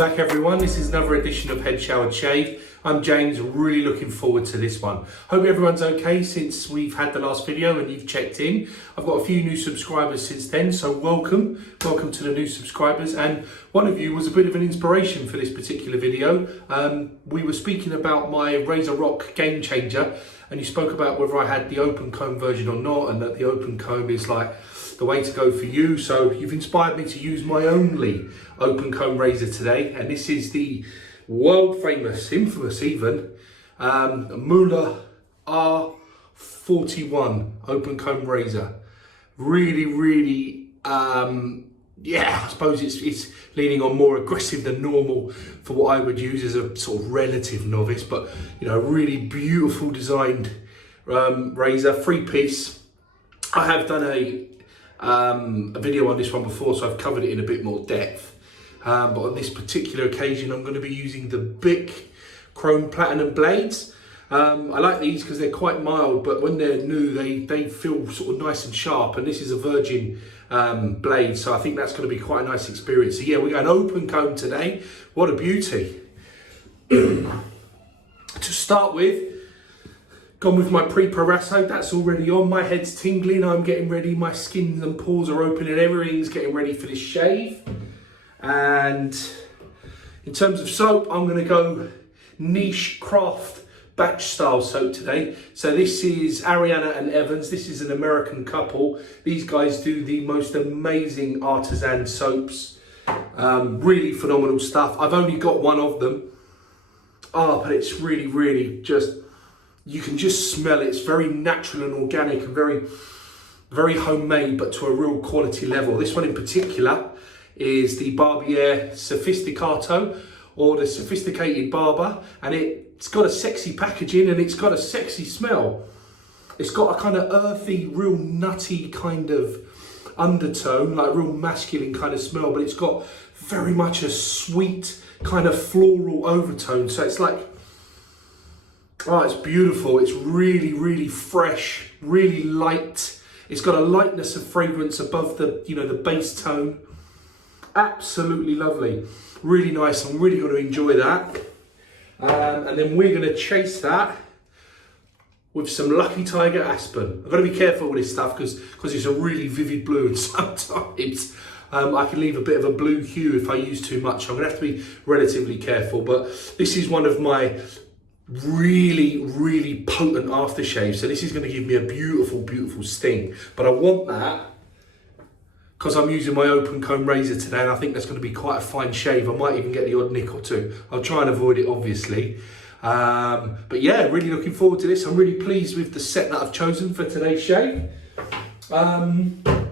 back everyone, this is another edition of Head Showered Shave. I'm James, really looking forward to this one. Hope everyone's okay since we've had the last video and you've checked in. I've got a few new subscribers since then, so welcome to the new subscribers. And one of you was a bit of an inspiration for this particular video. We were speaking about my Razor Rock Game Changer, and you spoke about whether I had the open comb version or not, and that the open comb is like the way to go for you. So you've inspired me to use my only open comb razor today, and this is the world famous, infamous even, Muhle R41 open comb razor. Really, yeah, I suppose it's leaning on more aggressive than normal for what I would use as a sort of relative novice, but you know, really beautiful designed razor, 3-piece. I have done a video on this one before, so I've covered it in a bit more depth. But on this particular occasion, I'm going to be using the Bic Chrome Platinum blades. I like these because they're quite mild, but when they're new, they feel sort of nice and sharp. And this is a virgin blade, so I think that's going to be quite a nice experience. So yeah, we got an open comb today. What a beauty! To start with, gone with my pre-Parasso, that's already on. My head's tingling, I'm getting ready, my skin and pores are open and everything's getting ready for this shave. And in terms of soap, I'm gonna go niche craft batch style soap today. So this is Ariana and Evans. This is an American couple. These guys do the most amazing artisan soaps. Really phenomenal stuff. I've only got one of them. Oh, but it's really just, you can just smell it. It's very natural and organic and very homemade, but to a real quality level. This one in particular is the Barbier Sophisticato, or the Sophisticated Barber, and it's got a sexy packaging and it's got a sexy smell. It's got a kind of earthy, real nutty kind of undertone, like real masculine kind of smell, but it's got very much a sweet kind of floral overtone. So it's like, oh, it's beautiful. It's really fresh, really light. It's got a lightness of fragrance above the, you know, the base tone. Absolutely lovely. Really nice. I'm really going to enjoy that. And then we're going to chase that with some Lucky Tiger Aspen. I've got to be careful with this stuff because it's a really vivid blue, and sometimes I can leave a bit of a blue hue if I use too much. I'm going to have to be relatively careful, but this is one of my really potent aftershave, so this is going to give me a beautiful sting. But I want that because I'm using my open comb razor today, and I think that's going to be quite a fine shave. I might even get the odd nick or two. I'll try and avoid it, obviously. But yeah, really looking forward to this. I'm really pleased with the set that I've chosen for today's shave. The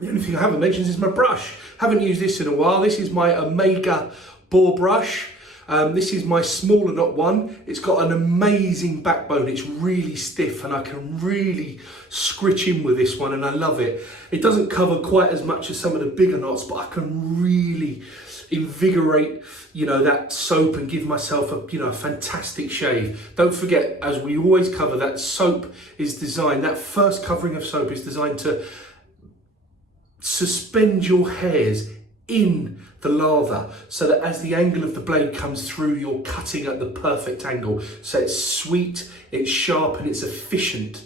only thing I haven't mentioned is my brush. Haven't used this in a while. This is my Omega Boar brush. This is my smaller knot one. It's got an amazing backbone. It's really stiff and I can really scritch in with this one, and I love it. It doesn't cover quite as much as some of the bigger knots, but I can really invigorate, you know, that soap and give myself a, you know, a fantastic shave. Don't forget, as we always cover, that soap is designed, that first covering of soap is designed to suspend your hairs in the lather, so that as the angle of the blade comes through, you're cutting at the perfect angle. So it's sweet, it's sharp, and it's efficient.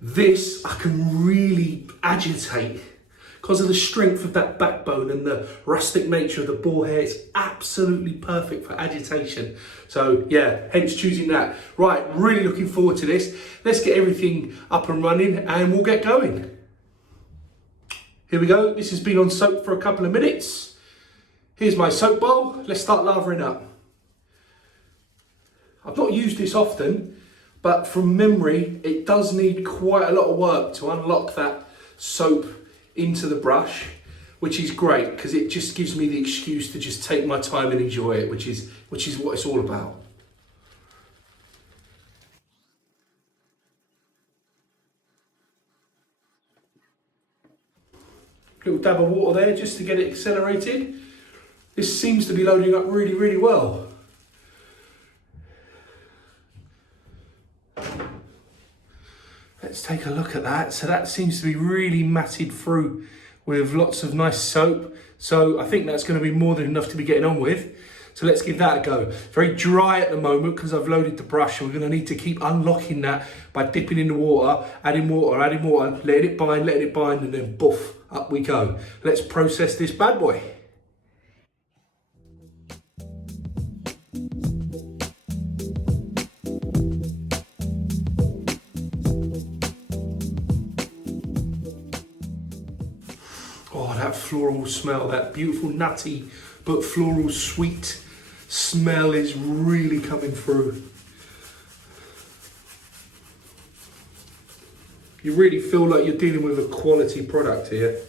This I can really agitate because of the strength of that backbone and the rustic nature of the boar hair. It's absolutely perfect for agitation. So yeah, hence choosing that. Right, really looking forward to this. Let's get everything up and running and we'll get going. Here we go. This has been on soap for a couple of minutes. Here's my soap bowl. Let's start lathering up. I've not used this often, but from memory, it does need quite a lot of work to unlock that soap into the brush, which is great because it just gives me the excuse to just take my time and enjoy it, which is what it's all about. Little dab of water there just to get it accelerated. This seems to be loading up really well. Let's take a look at that. So that seems to be really matted through with lots of nice soap. So I think that's going to be more than enough to be getting on with. So let's give that a go. Very dry at the moment because I've loaded the brush, and we're going to need to keep unlocking that by dipping in the water, adding water, letting it bind, and then boof, up we go. Let's process this bad boy. Oh, that floral smell, that beautiful nutty but floral sweet smell is really coming through. You really feel like you're dealing with a quality product here.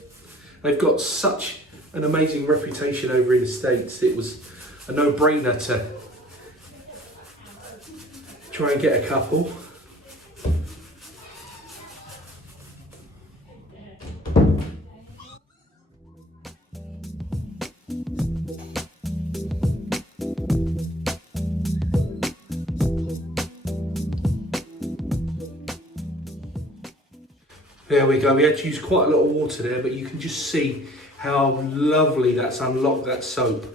They've got such an amazing reputation over in the States. It was a no-brainer to try and get a couple. There we go, we had to use quite a lot of water there, but you can just see how lovely that's unlocked that soap.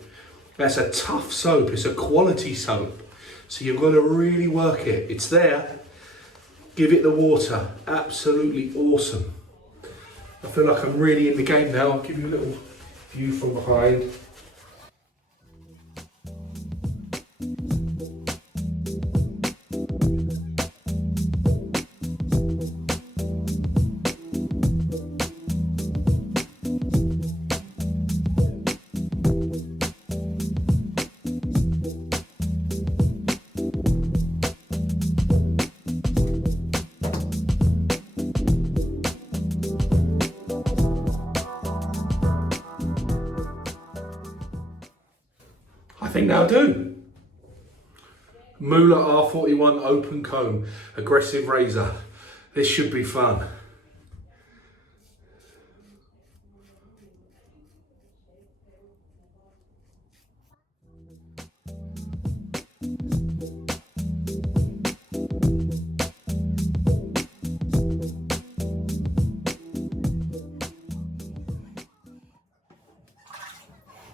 That's a tough soap, it's a quality soap. So you've got to really work it. It's there, give it the water, absolutely awesome. I feel like I'm really in the game now. I'll give you a little view from behind. I think that'll do. Muhle R41 open comb, aggressive razor. This should be fun.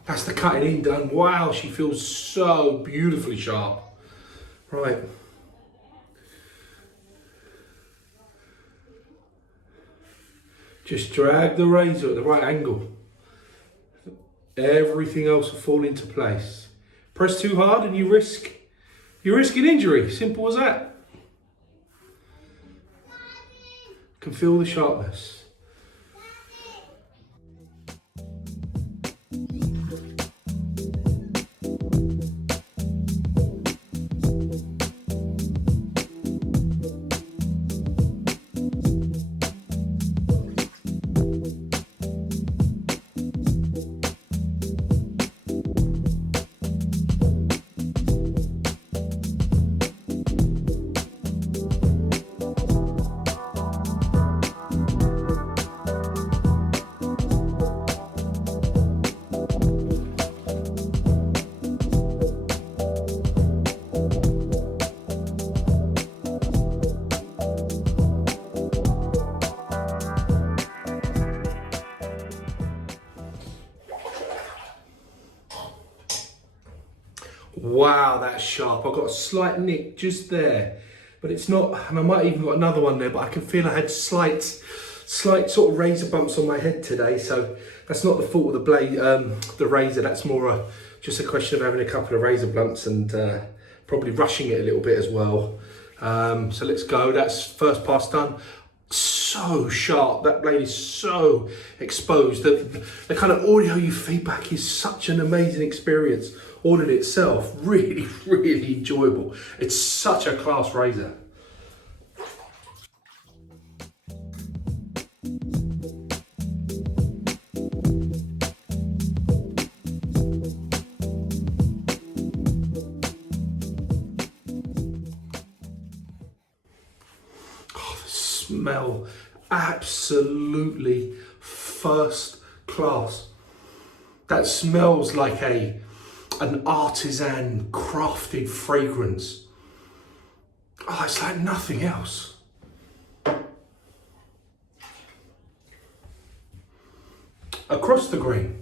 That's the cutting in done. Wow, she feels so beautifully sharp. Right. Just drag the razor at the right angle. Everything else will fall into place. Press too hard and you're risking injury. Simple as that. Can feel the sharpness. Wow, that's sharp. I've got a slight nick just there, but it's not, and I might even got another one there, but I can feel I had slight sort of razor bumps on my head today, so that's not the fault of the blade, the razor. That's more just a question of having a couple of razor bumps and probably rushing it a little bit as well. So let's go. That's first pass done. So sharp, that blade is so exposed. The kind of audio you feedback is such an amazing experience all in itself. Really, really enjoyable. It's such a class razor. Smell absolutely first class. That smells like an artisan crafted fragrance. Oh, it's like nothing else. across the grain.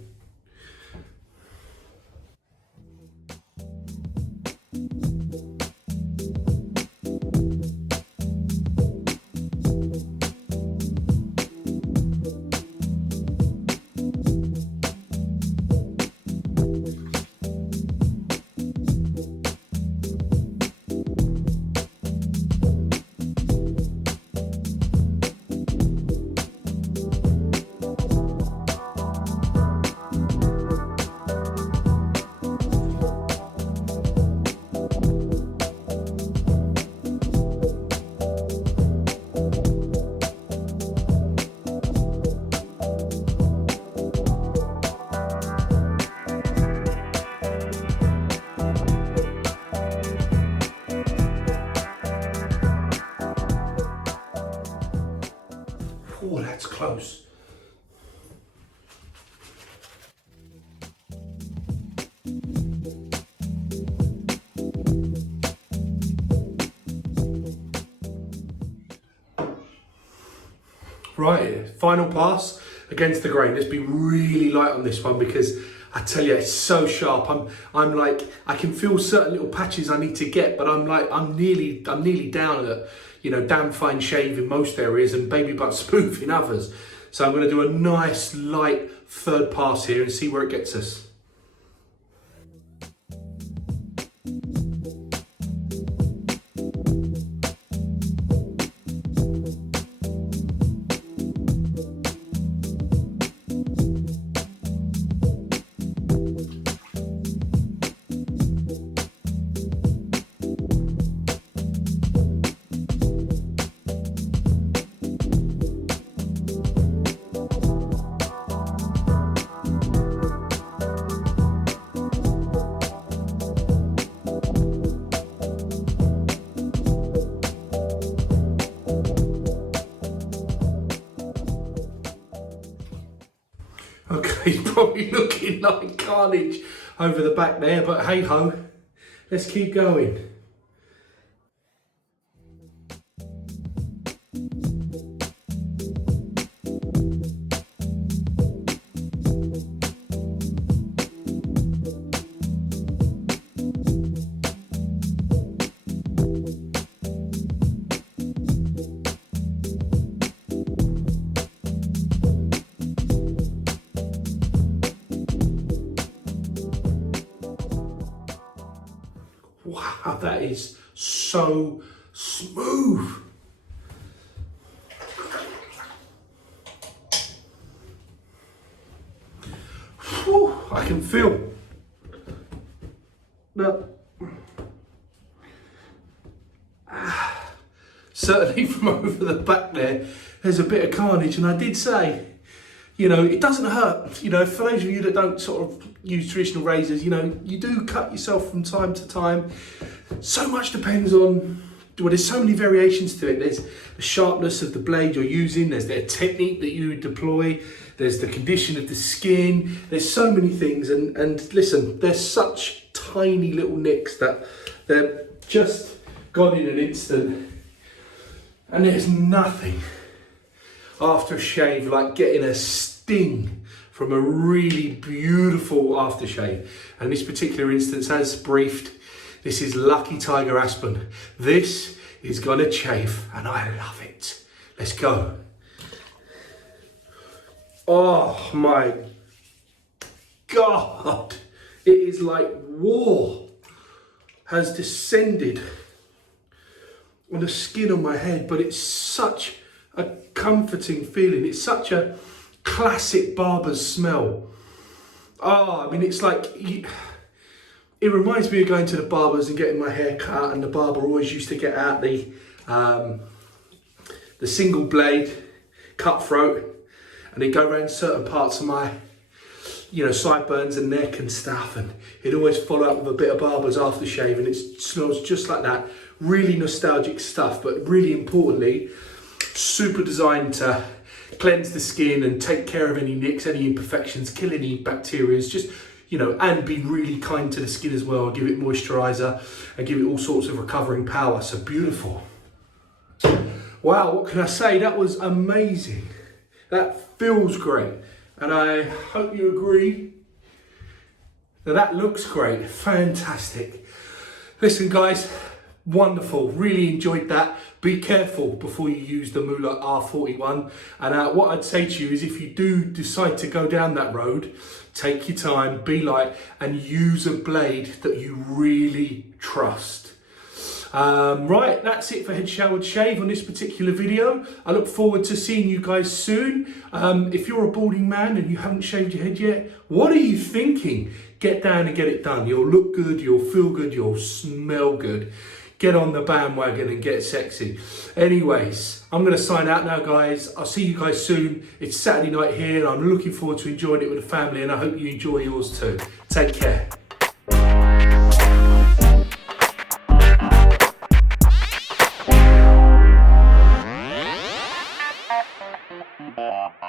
Oh, that's close. Right, final pass against the grain. Let's be really light on this one because I tell you, it's so sharp. I'm like, I can feel certain little patches I need to get, but I'm nearly down at, you know, damn fine shave in most areas and baby butt smooth in others. So I'm going to do a nice light third pass here and see where it gets us. Okay, he's probably looking like carnage over the back there, but hey ho, let's keep going. Wow, that is so smooth. Whew, I can feel that. Certainly from over the back there's a bit of carnage, and I did say, you know, it doesn't hurt. You know, for those of you that don't sort of use traditional razors, you know, you do cut yourself from time to time. So much depends on, well, there's so many variations to it. There's the sharpness of the blade you're using, there's the technique that you deploy, there's the condition of the skin, there's so many things. And listen, there's such tiny little nicks that they're just gone in an instant. And there's nothing after a shave like getting a sting from a really beautiful aftershave. And in this particular instance, as briefed, this is Lucky Tiger Aspen. This is gonna chafe and I love it. Let's go. Oh my God. It is like war has descended on the skin on my head, but it's such a comforting feeling. It's such a classic barber's smell. Oh, I mean, it's like, it reminds me of going to the barbers and getting my hair cut, and the barber always used to get out the single blade cutthroat, and he'd go around certain parts of my, you know, sideburns and neck and stuff, and he'd always follow up with a bit of barber's aftershave, and it smells just like that. Really nostalgic stuff, but really importantly, super designed to cleanse the skin and take care of any nicks, any imperfections, kill any bacteria, just, you know, and be really kind to the skin as well, give it moisturizer and give it all sorts of recovering power. So beautiful. Wow, what can I say? That was amazing. That feels great. And I hope you agree that that looks great. Fantastic. Listen guys, wonderful, really enjoyed that. Be careful before you use the Muhle R41. And what I'd say to you is if you do decide to go down that road, take your time, be light, and use a blade that you really trust. Right, that's it for Head Showered Shave on this particular video. I look forward to seeing you guys soon. If you're a balding man and you haven't shaved your head yet, what are you thinking? Get down and get it done. You'll look good, you'll feel good, you'll smell good. Get on the bandwagon and get sexy. Anyways, I'm going to sign out now, guys. I'll see you guys soon. It's Saturday night here and I'm looking forward to enjoying it with the family, and I hope you enjoy yours too. Take care. Yeah.